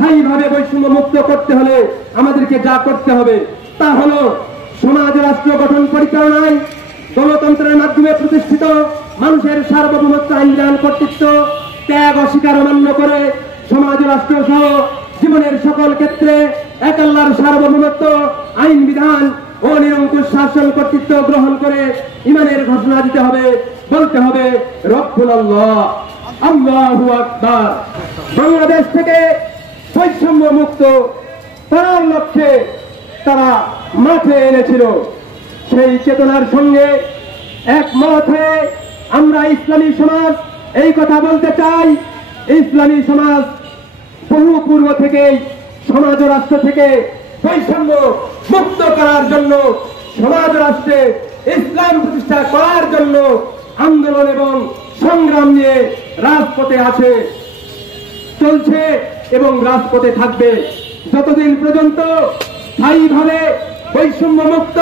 স্থায়ীভাবে বৈষম্য মুক্ত করতে হলে আমাদেরকে যা করতে হবে তা হলো সমাজ রাষ্ট্র গঠন পরিচালনায় গণতন্ত্রের মাধ্যমে প্রতিষ্ঠিত মানুষের সার্বভৌমত্ব আইন বিধান কর্তৃত্ব ত্যাগ অস্বীকার অমান্য করে সমাজ রাষ্ট্র সহ জীবনের সকল ক্ষেত্রে এক আল্লাহর সার্বভৌমত্ব আইন বিধান ও নিরঙ্কুশ শাসন কর্তৃত্ব গ্রহণ করে ঈমানের ঘোষণা দিতে হবে, বলতে হবে রব্বুল আল্লাহ, আল্লাহু আকবার। বাংলাদেশ থেকে বৈষম্য মুক্ত করার লক্ষ্যে তারা মাঠে এনেছিল। সেই চেতনার সঙ্গে একমত হয়ে আমরা ইসলামী সমাজ এই কথা বলতে চাই, ইসলামী সমাজ বহু পূর্ব থেকেই সমাজ রাষ্ট্র থেকে বৈষম্য মুক্ত করার জন্য, সমাজ রাষ্ট্রে ইসলাম প্রতিষ্ঠা করার জন্য আন্দোলন এবং সংগ্রাম নিয়ে রাজপথে আছে, চলছে এবং রাজপথে থাকবে। যতদিন পর্যন্ত স্থায়ীভাবে বৈষম্য মুক্ত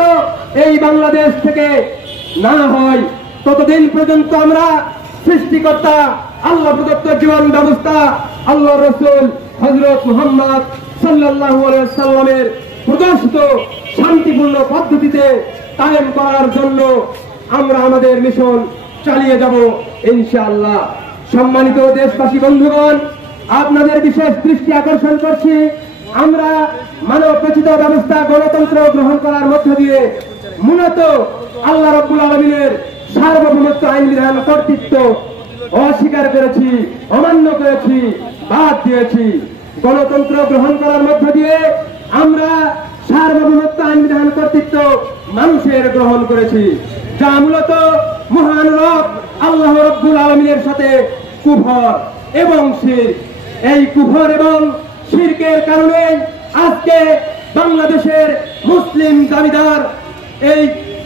এই বাংলাদেশ থেকে না হয় ততদিন পর্যন্ত আমরা সৃষ্টিকর্তা আল্লাহ প্রদত্ত জীবন ব্যবস্থা আল্লাহ রসুল হযরত মুহাম্মদ সাল্লাল্লাহু আলাইহি সাল্লামের প্রদর্শিত শান্তিপূর্ণ পদ্ধতিতে কায়েম করার জন্য আমরা আমাদের মিশন চালিয়ে যাব ইনশাআল্লাহ। সম্মানিত দেশবাসী বন্ধুগণ, আপনাদের বিশেষ দৃষ্টি আকর্ষণ করছি, আমরা মানব রচিত ব্যবস্থা গণতন্ত্র গ্রহণ করার মধ্য দিয়ে মূলত আল্লাহ রাব্বুল আলামিনের সার্বভৌমত্ব আইন বিধান কর্তৃত্ব অস্বীকার করেছি, অমান্য করেছি, বাদ দিয়েছি। গণতন্ত্র গ্রহণ করার মধ্য দিয়ে আমরা সার্বভৌমত্ব আইন বিধান কর্তৃত্ব মানুষের গ্রহণ করেছি, যা মূলত মহান রব আল্লাহ রাব্বুল আলামিনের সাথে কুফর এবং শিরক। এই কুফর এবং শিরকের কারণে আজকে বাংলাদেশের মুসলিম দাবিদার এই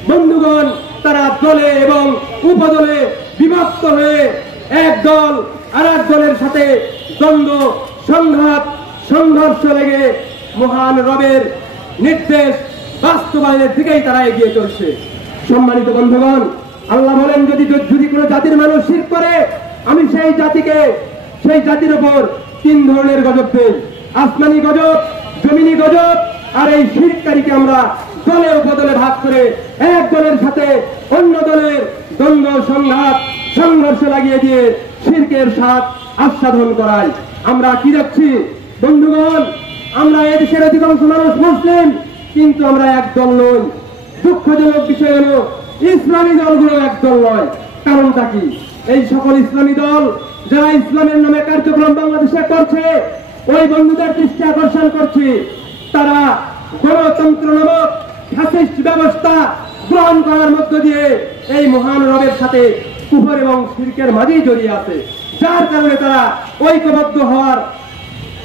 বন্ধুগণ তারা দলে এবং উপদলে বিভক্ত হয়ে এক দল আর এক দলের সাথে দ্বন্দ্ব, সংঘাত, সংঘর্ষ লেগে মহান রবের নির্দেশ বাস্তবায়নের দিকেই তারা এগিয়ে চলছে। সম্মানিত বন্ধুগণ, আল্লাহ বলেন, যদি কোনো জাতির মানুষ শিরক করে আমি সেই জাতির উপর তিন ধরনের গজব দেই, আসমানি গজব, জমিনি গজব, আর এই শিরককারীকে আমরা দলে উপদলে ভাগ করে এক দলের সাথে অন্য দলের দ্বন্দ্ব, সংঘাত, সংঘর্ষ লাগিয়ে দিয়ে শিরকের স্বাদ আস্বাদন করাই। আমরা কি দেখছি বন্ধুগণ, আমরা এদেশের অধিকাংশ মানুষ মুসলিম, কিন্তু আমরা একদল নই। দুঃখজনক বিষয় হলো ইসলামী দলগুলো একদল নয়। কারণটা কি? এই সকল ইসলামী দল যারা ইসলামের নামে কার্যক্রম বাংলাদেশে করছে, ওই বন্ধুদের দৃষ্টি আকর্ষণ করছি, তারা গণতন্ত্র নামক ফ্যাসিস্ট ব্যবস্থা গ্রহণ করার মধ্য দিয়ে এই মহান রবের সাথে কুফর এবং শিরকের মাঝেই জড়িয়ে আছে, যার কারণে তারা ঐক্যবদ্ধ হওয়ার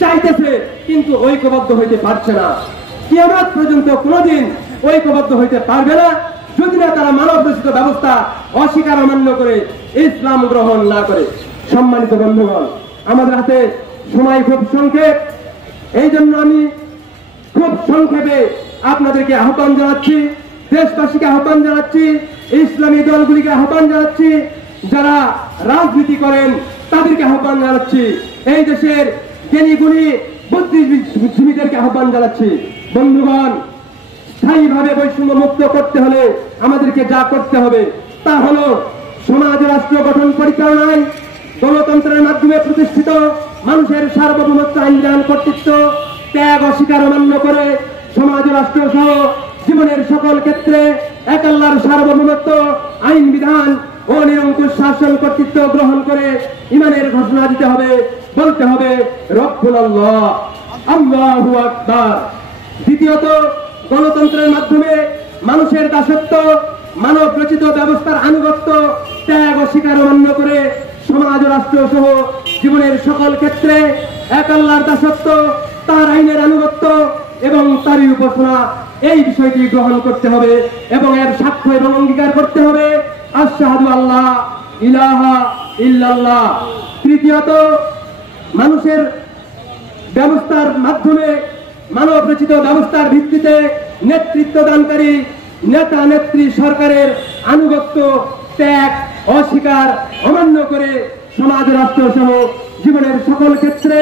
চাইতেছে কিন্তু ঐক্যবদ্ধ হইতে পারছে না। কিয়ামত পর্যন্ত কোনোদিন ঐক্যবদ্ধ হইতে পারবে না যদি না তারা মানব রচিত ব্যবস্থা অস্বীকার অমান্য করে ইসলাম গ্রহণ না করে। সম্মানিত বন্ধুগণ, আমাদের হাতে সময় খুব সংক্ষেপ, এই জন্য আমি খুব সংক্ষেপে আপনাদেরকে আহ্বান জানাচ্ছি, দেশবাসীকে আহ্বান জানাচ্ছি, ইসলামী দলগুলিকে আহ্বান জানাচ্ছি, যারা রাজনীতি করেন তাদেরকে আহ্বান জানাচ্ছি, এই দেশের জ্ঞানী গুণী বুদ্ধিজীবীদেরকে আহ্বান জানাচ্ছি। বন্ধুগণ, স্থায়ীভাবে বৈষম্য মুক্ত করতে হলে আমাদেরকে যা করতে হবে তা হলো সমাজ রাষ্ট্র গঠন পরিচালনায় গণতন্ত্রের মাধ্যমে প্রতিষ্ঠিত মানুষের সার্বভৌমত্ব আইন বিধান কর্তৃত্ব ত্যাগ অস্বীকার অমান্য করে সমাজ রাষ্ট্র সহ জীবনের সকল ক্ষেত্রে এক আল্লাহর সার্বভৌমত্ব আইন বিধান ও নিরঙ্কুশ শাসন কর্তৃত্ব গ্রহণ করে ঈমানের ঘোষণা দিতে হবে, বলতে হবে রব্বুল আল্লাহ, আল্লাহু আকবার। দ্বিতীয়ত, গণতন্ত্রের মাধ্যমে মানুষের দাসত্ব, মানব রচিত ব্যবস্থার আনুগত্য ত্যাগ অস্বীকার অমান্য করে সমাজ রাষ্ট্র সহ জীবনের সকল ক্ষেত্রে এক আল্লাহর দাসত্ব, তার আইনের আনুগত্য এবং তারই উপাসনা, এই বিষয়টি গ্রহণ করতে হবে এবং এর সাক্ষ্য এবং অঙ্গীকার করতে হবে আশহাদু আল্লাহ ইলাহা ইল্লাল্লাহ। তৃতীয়ত, মানুষের ব্যবস্থার মাধ্যমে মানব রচিত ব্যবস্থার ভিত্তিতে নেতৃত্ব দানকারী নেতা নেত্রী সরকারের আনুগত্য ত্যাগ অস্বীকার অমান্য করে সমাজ রাষ্ট্র সহ জীবনের সকল ক্ষেত্রে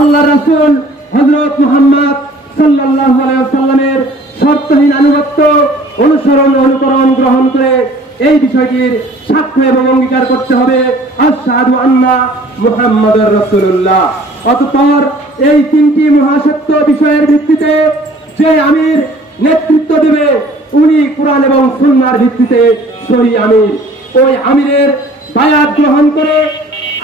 আল্লাহ রাসূল হযরত মুহাম্মদ সাল্লাল্লাহু আলাইহি ওয়াসাল্লামের শর্তহীন আনুগত্য অনুসরণ অনুকরণ গ্রহণ করে এই বিষয়টির সাক্ষ্য এবং অঙ্গীকার করতে হবে আশহাদু আন্না মুহাম্মাদুর রাসূলুল্লাহ। অতঃপর এই তিনটি মহাসত্য বিষয়ের ভিত্তিতে যে আমির নেতৃত্ব দেবে উনি কোরআন এবং সুন্নাহর ভিত্তিতে সহি আমির। ওই আমিরের বায়াত গ্রহণ করে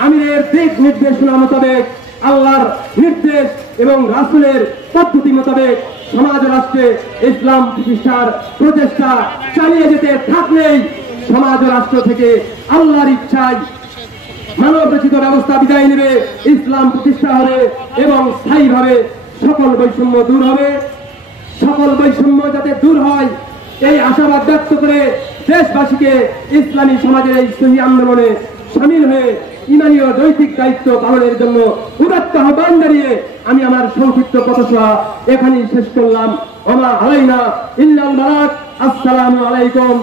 আমিরের দিক নির্দেশনা মোতাবেক আল্লাহর নির্দেশ এবং রাসূলের পদ্ধতি মোতাবেক সমাজ রাষ্ট্রে ইসলাম প্রতিষ্ঠার প্রচেষ্টা চালিয়ে যেতে থাকলেই সমাজ রাষ্ট্র থেকে আল্লাহর ইচ্ছায় মানব রচিত ব্যবস্থা বিদায় নেবে, ইসলাম প্রতিষ্ঠা হবে এবং স্থায়ীভাবে সকল বৈষম্য দূর হবে। সকল বৈষম্য যাতে দূর হয় এই আশাবাদ ব্যক্ত করে দেশবাসীকে ইসলামী সমাজের এই সহি আন্দোলনে শামিল হয়ে ইমানি ও নৈতিক দায়িত্ব পালনের জন্য উদাত্ত আহ্বান জানিয়ে আমি আমার সংক্ষিপ্ত কথাসভা এখানেই শেষ করলাম। ওমা আলাইনা ইল্লাল বালাগ। আসসালামু আলাইকুম।